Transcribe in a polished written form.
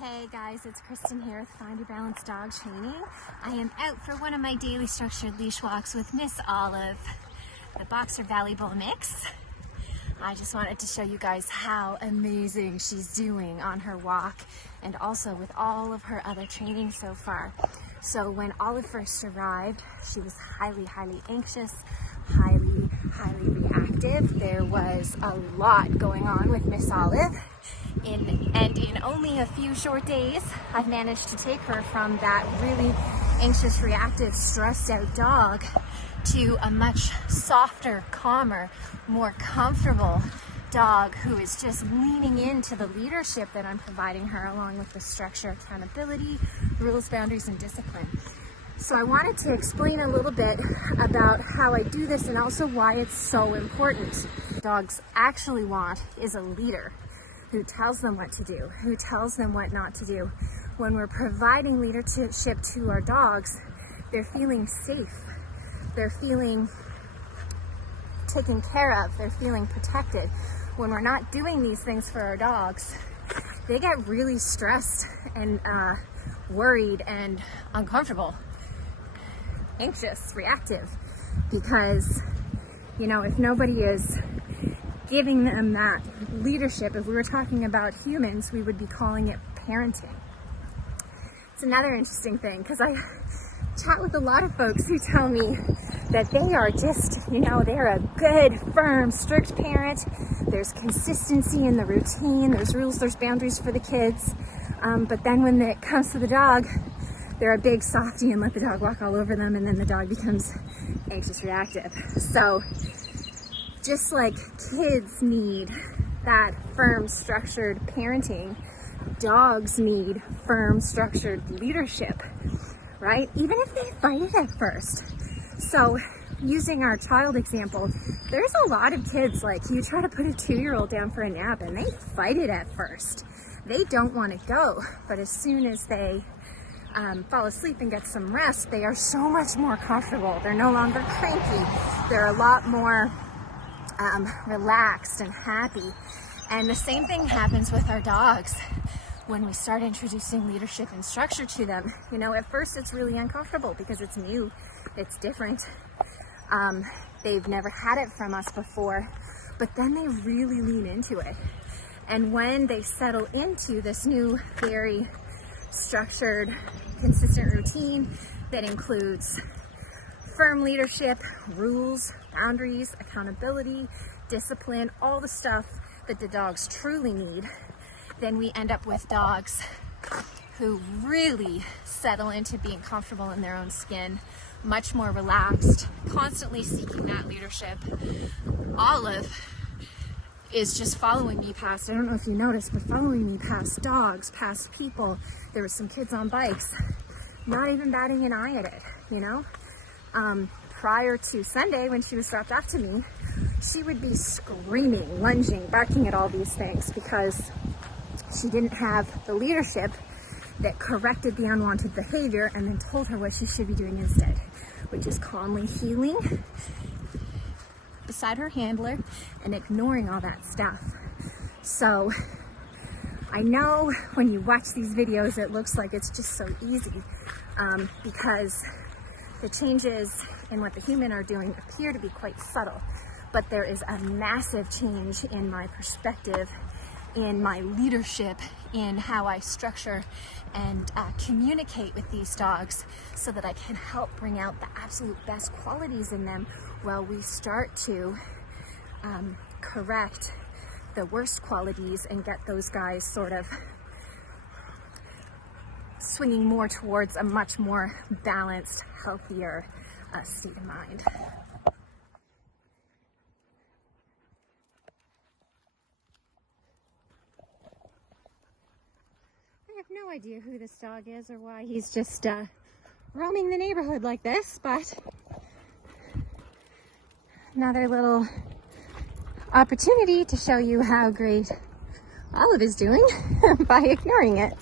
Hey guys, it's Kristen here with Find Your Balance Dog Training. I am out for one of my daily structured leash walks with Miss Olive, the Boxer Valley Bull mix. I just wanted to show you guys how amazing she's doing on her walk and also with all of her other training so far. So when Olive first arrived, she was highly anxious, highly reactive. There was a lot going on with Miss Olive. And in only a few short days, I've managed to take her from that really anxious, reactive, stressed out dog to a much softer, calmer, more comfortable dog who is just leaning into the leadership that I'm providing her, along with the structure, accountability, rules, boundaries, and discipline. So I wanted to explain a little bit about how I do this and also why it's so important. Dogs actually want is a leader who tells them what to do, who tells them what not to do. When we're providing leadership to our dogs, they're feeling safe, they're feeling taken care of, they're feeling protected. When we're not doing these things for our dogs, they get really stressed and worried and uncomfortable, anxious, reactive, because, you know, if nobody is giving them that leadership, if we were talking about humans, we would be calling it parenting. It's another interesting thing, because I chat with a lot of folks who tell me that they are just, you know, they're a good, firm, strict parent. There's consistency in the routine, there's rules, there's boundaries for the kids. But then when it comes to the dog, they're a big softie and let the dog walk all over them, and then the dog becomes anxious, reactive. So just like kids need that firm, structured parenting, dogs need firm, structured leadership, right? Even if they fight it at first. So using our child example, there's a lot of kids, like, you try to put a 2-year-old down for a nap and they fight it at first. They don't want to go, but as soon as they fall asleep and get some rest, they are so much more comfortable. They're no longer cranky. They're a lot more relaxed and happy. And the same thing happens with our dogs when we start introducing leadership and structure to them. You know, at first it's really uncomfortable because it's new, it's different. They've never had it from us before, but then they really lean into it. And when they settle into this new, very structured, consistent routine that includes firm leadership, rules, boundaries, accountability, discipline, all the stuff that the dogs truly need, then we end up with dogs who really settle into being comfortable in their own skin, much more relaxed, constantly seeking that leadership. Olive is just following me past, I don't know if you noticed, but following me past dogs, past people. There were some kids on bikes, not even batting an eye at it, you know? Prior to Sunday, when she was dropped off to me, she would be screaming, lunging, barking at all these things because she didn't have the leadership that corrected the unwanted behavior and then told her what she should be doing instead, which is calmly healing beside her handler and ignoring all that stuff. So I know when you watch these videos, it looks like it's just so easy because the changes in what the human are doing appear to be quite subtle, but there is a massive change in my perspective, in my leadership, in how I structure and communicate with these dogs so that I can help bring out the absolute best qualities in them while we start to correct the worst qualities and get those guys sort of swinging more towards a much more balanced, healthier state of mind. I have no idea who this dog is or why he's just roaming the neighborhood like this, but another little opportunity to show you how great Olive is doing by ignoring it.